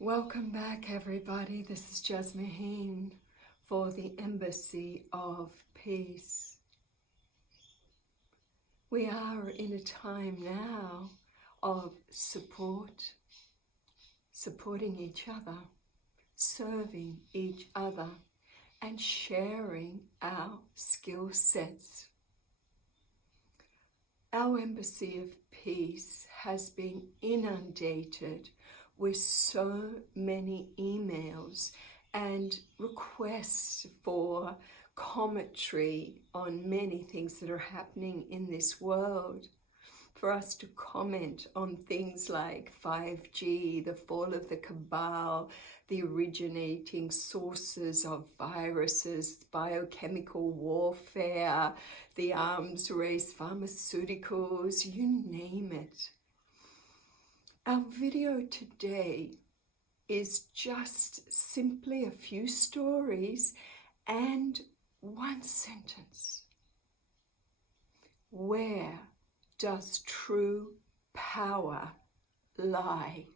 Welcome back, everybody. This is Jasmine for the Embassy of Peace. We are in a time now of supporting each other, serving each other, and sharing our skill sets. Our Embassy of Peace has been inundated with so many emails and requests for commentary on many things that are happening in this world. For us to comment on things like 5G, the fall of the cabal, the originating sources of viruses, biochemical warfare, the arms race, pharmaceuticals, you name it. Our video today is just simply a few stories and one sentence. Where does true power lie?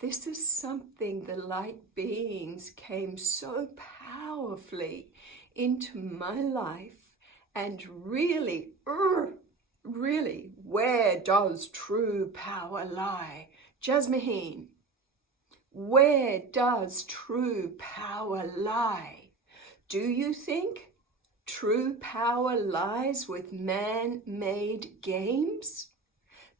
This is something the light beings came so powerfully into my life, and really, where does true power lie? Jasmine, where does true power lie? Do you think true power lies with man-made games?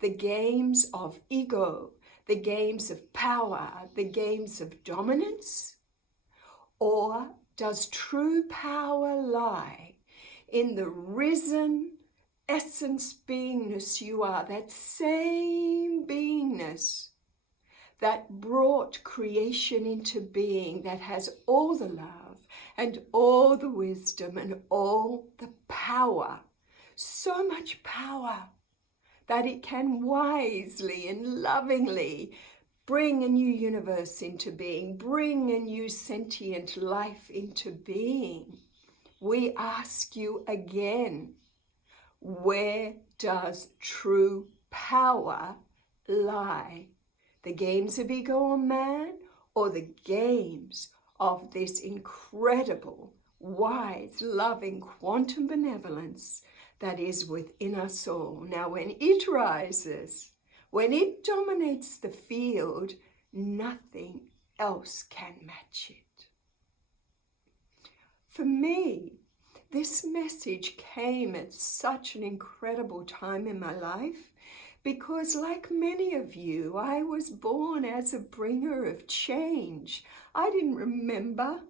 The games of ego, the games of power, the games of dominance? Or does true power lie in the risen essence beingness you are, that same beingness that brought creation into being, that has all the love and all the wisdom and all the power, so much power that it can wisely and lovingly bring a new universe into being, bring a new sentient life into being? We ask you again, where does true power lie? The games of ego or man, or the games of this incredible, wise, loving quantum benevolence that is within us all? Now, when it rises, when it dominates the field, nothing else can match it. For me, this message came at such an incredible time in my life because, like many of you, I was born as a bringer of change. I didn't remember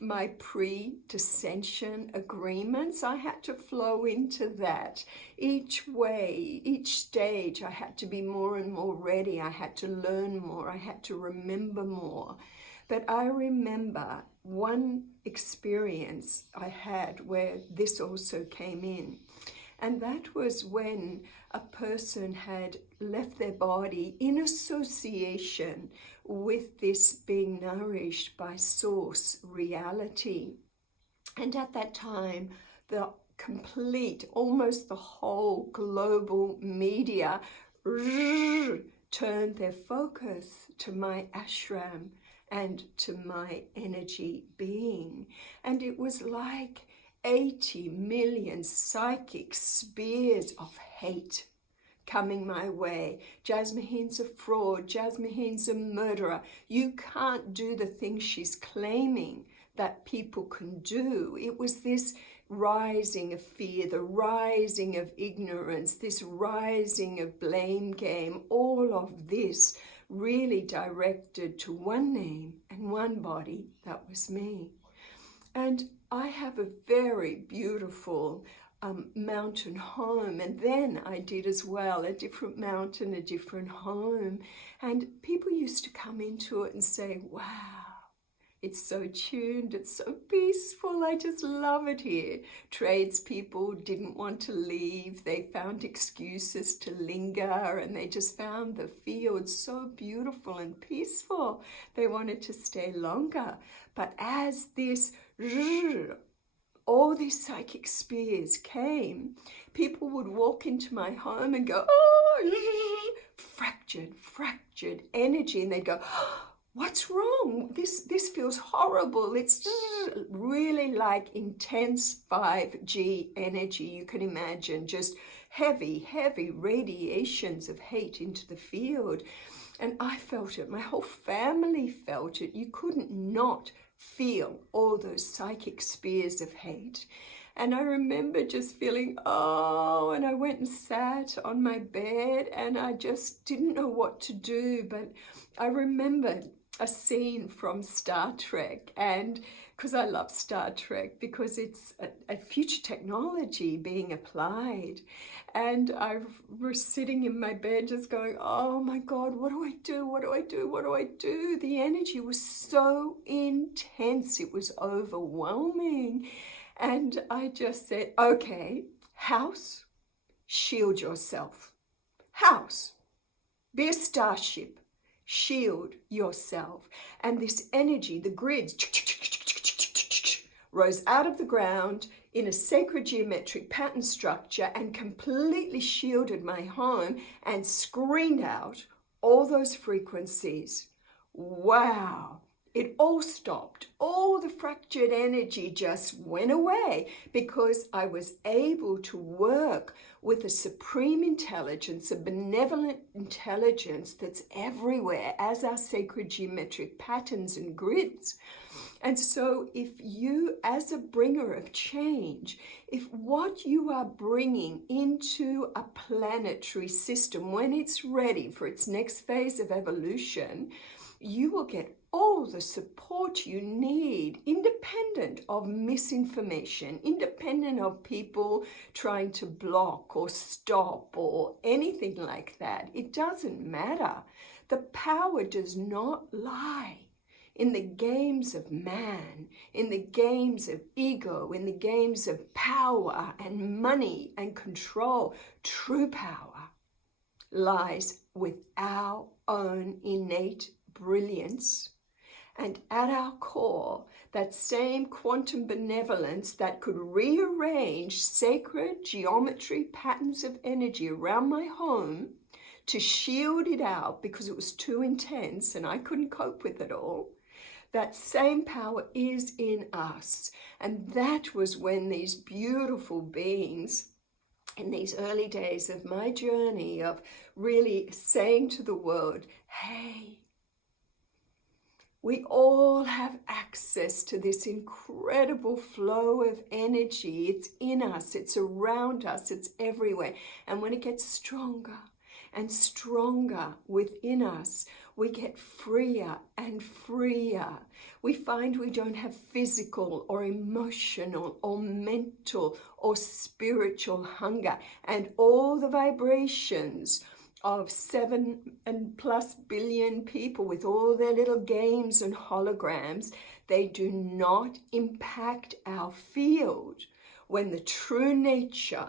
my pre-descension agreements. I had to flow into that. Each way, each stage, I had to be more and more ready. I had to learn more. I had to remember more. But I remember one experience I had where this also came in. And that was when a person had left their body in association with this being nourished by source reality. And at that time, the complete, almost the whole global media turned their focus to my ashram and to my energy being. And it was like 80 million psychic spears of hate coming my way. Jasmine's a fraud. Jasmine's a murderer. You can't do the things she's claiming that people can do. It was this rising of fear, the rising of ignorance, this rising of blame game, all of this really directed to one name and one body, that was me. And I have a very beautiful mountain home, and then I did as well a different mountain, a different home, and people used to come into it and say, wow, it's so tuned, it's so peaceful, I just love it here. Tradespeople didn't want to leave, they found excuses to linger, and they just found the field so beautiful and peaceful. They wanted to stay longer. But as this all these psychic spears came, people would walk into my home and go, oh, fractured energy, and they'd go, what's wrong? This feels horrible. It's really like intense 5G energy. You can imagine just heavy radiations of hate into the field. And I felt it. My whole family felt it. You couldn't not feel all those psychic spears of hate. And I remember just feeling, oh, and I went and sat on my bed and I just didn't know what to do. But I remembered a scene from Star Trek, and because I love Star Trek, because it's a future technology being applied. And I was sitting in my bed just going, oh my God, what do I do? What do I do? What do I do? The energy was so intense. It was overwhelming. And I just said, okay, house, shield yourself. House, be a starship, shield yourself. And this energy, the grids, rose out of the ground in a sacred geometric pattern structure and completely shielded my home and screened out all those frequencies. Wow. It all stopped. All the fractured energy just went away because I was able to work with a supreme intelligence, a benevolent intelligence that's everywhere as our sacred geometric patterns and grids. And so if you, as a bringer of change, if what you are bringing into a planetary system, when it's ready for its next phase of evolution, you will get all the support you need, independent of misinformation, independent of people trying to block or stop or anything like that. It doesn't matter. The power does not lie in the games of man, in the games of ego, in the games of power and money and control. True power lies with our own innate brilliance, and at our core, that same quantum benevolence that could rearrange sacred geometry patterns of energy around my home to shield it out because it was too intense and I couldn't cope with it all. That same power is in us. And that was when these beautiful beings, in these early days of my journey of really saying to the world, hey, we all have access to this incredible flow of energy. It's in us, it's around us, it's everywhere. And when it gets stronger and stronger within us, we get freer and freer. We find we don't have physical or emotional or mental or spiritual hunger, and all the vibrations of 7+ billion people with all their little games and holograms, they do not impact our field when the true nature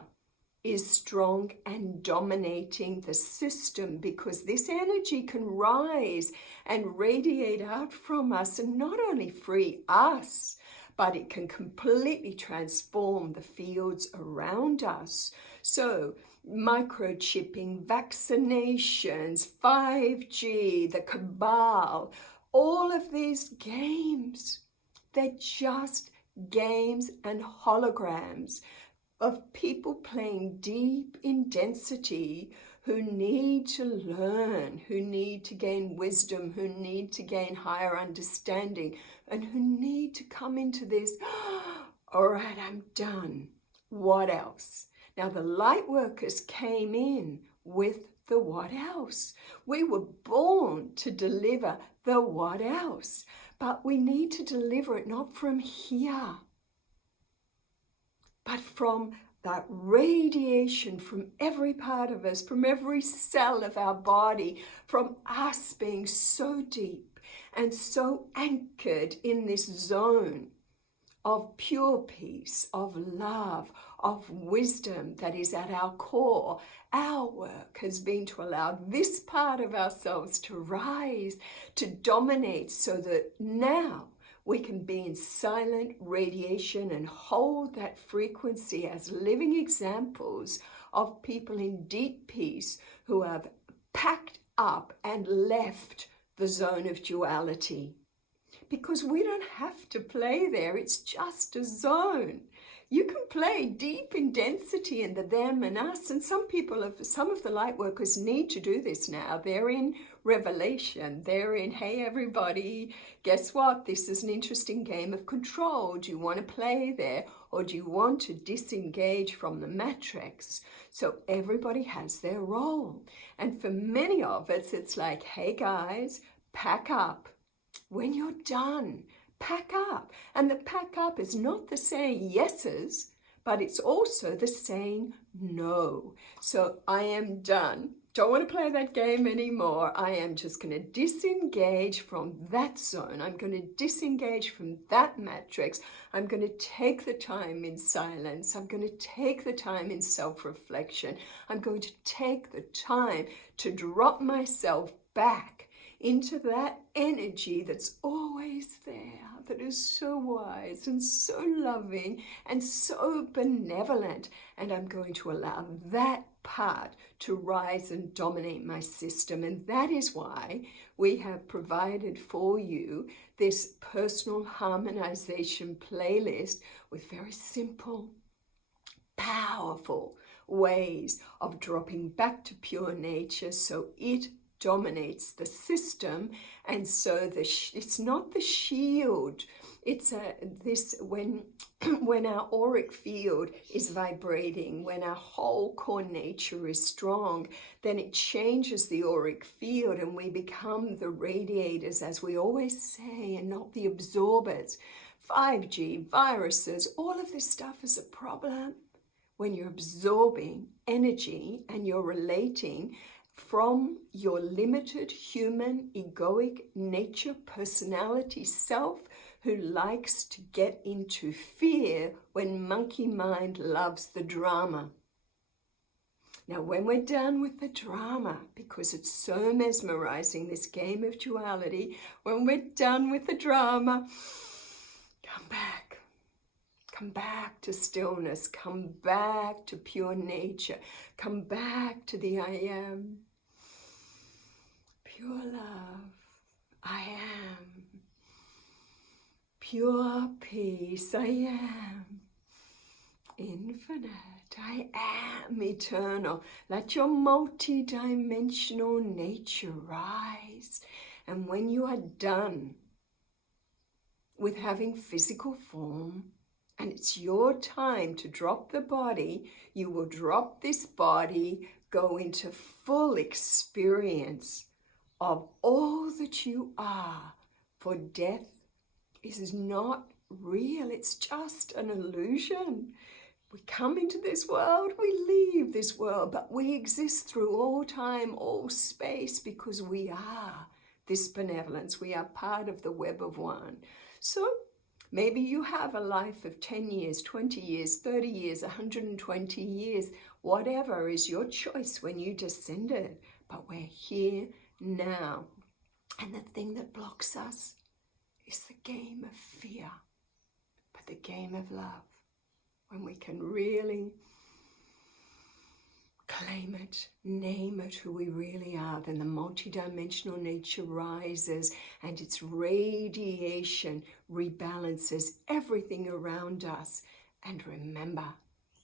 is strong and dominating the system, because this energy can rise and radiate out from us and not only free us, but it can completely transform the fields around us. So microchipping, vaccinations, 5G, the cabal, all of these games, they're just games and holograms of people playing deep in density who need to learn, who need to gain wisdom, who need to gain higher understanding, and who need to come into this, all right, I'm done. What else? Now the light workers came in with the what else. We were born to deliver the what else, but we need to deliver it not from here, but from that radiation from every part of us, from every cell of our body, from us being so deep and so anchored in this zone of pure peace, of love, of wisdom that is at our core. Our work has been to allow this part of ourselves to rise, to dominate, so that now we can be in silent radiation and hold that frequency as living examples of people in deep peace who have packed up and left the zone of duality. Because we don't have to play there, it's just a zone. You can play deep in density in the them and us, and some of the light workers need to do this now. They're in revelation. They're in, hey everybody, guess what? This is an interesting game of control. Do you want to play there, or do you want to disengage from the matrix? So everybody has their role. And for many of us, it's like, hey guys, pack up. When you're done, pack up. And the pack up is not the saying yeses, but it's also the saying no. So I am done. Don't want to play that game anymore. I am just going to disengage from that zone. I'm going to disengage from that matrix. I'm going to take the time in silence. I'm going to take the time in self-reflection. I'm going to take the time to drop myself back into that energy that's always there, that is so wise and so loving and so benevolent. And I'm going to allow that part to rise and dominate my system. And that is why we have provided for you this personal harmonization playlist with very simple, powerful ways of dropping back to pure nature so it dominates the system. And so it's not the shield, it's when our auric field is vibrating, when our whole core nature is strong, then it changes the auric field and we become the radiators, as we always say, and not the absorbers. 5G, viruses, all of this stuff is a problem when you're absorbing energy and you're relating from your limited human egoic nature personality self, who likes to get into fear when monkey mind loves the drama. Now, when we're done with the drama, because it's so mesmerizing, this game of duality, when we're done with the drama, come back. Come back to stillness. Come back to pure nature. Come back to the I am. Pure love. I am. Pure peace. I am. Infinite. I am eternal. Let your multi-dimensional nature rise. And when you are done with having physical form, and it's your time to drop the body, you will drop this body, go into full experience of all that you are. For death is not real. It's just an illusion. We come into this world, we leave this world, but we exist through all time, all space, because we are this benevolence. We are part of the web of one. So maybe you have a life of 10 years, 20 years, 30 years, 120 years, whatever is your choice when you descended. But we're here now. And the thing that blocks us is the game of fear, but the game of love. When we can really claim it, name it, who we really are, then the multidimensional nature rises and its radiation rebalances everything around us. And remember,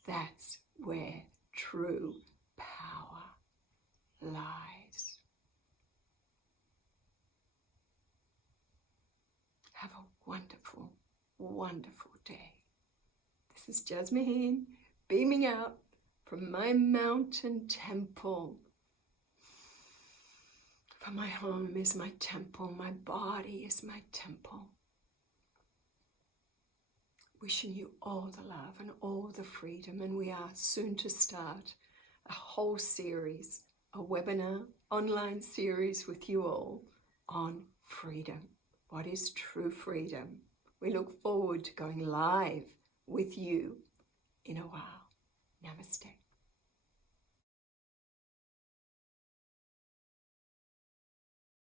that's where true power lies. Have a wonderful, wonderful day. This is Jasmine beaming out from my mountain temple. For my home is my temple, my body is my temple. Wishing you all the love and all the freedom, and we are soon to start a whole series, a webinar, online series with you all on freedom. What is true freedom? We look forward to going live with you in a while. Namaste.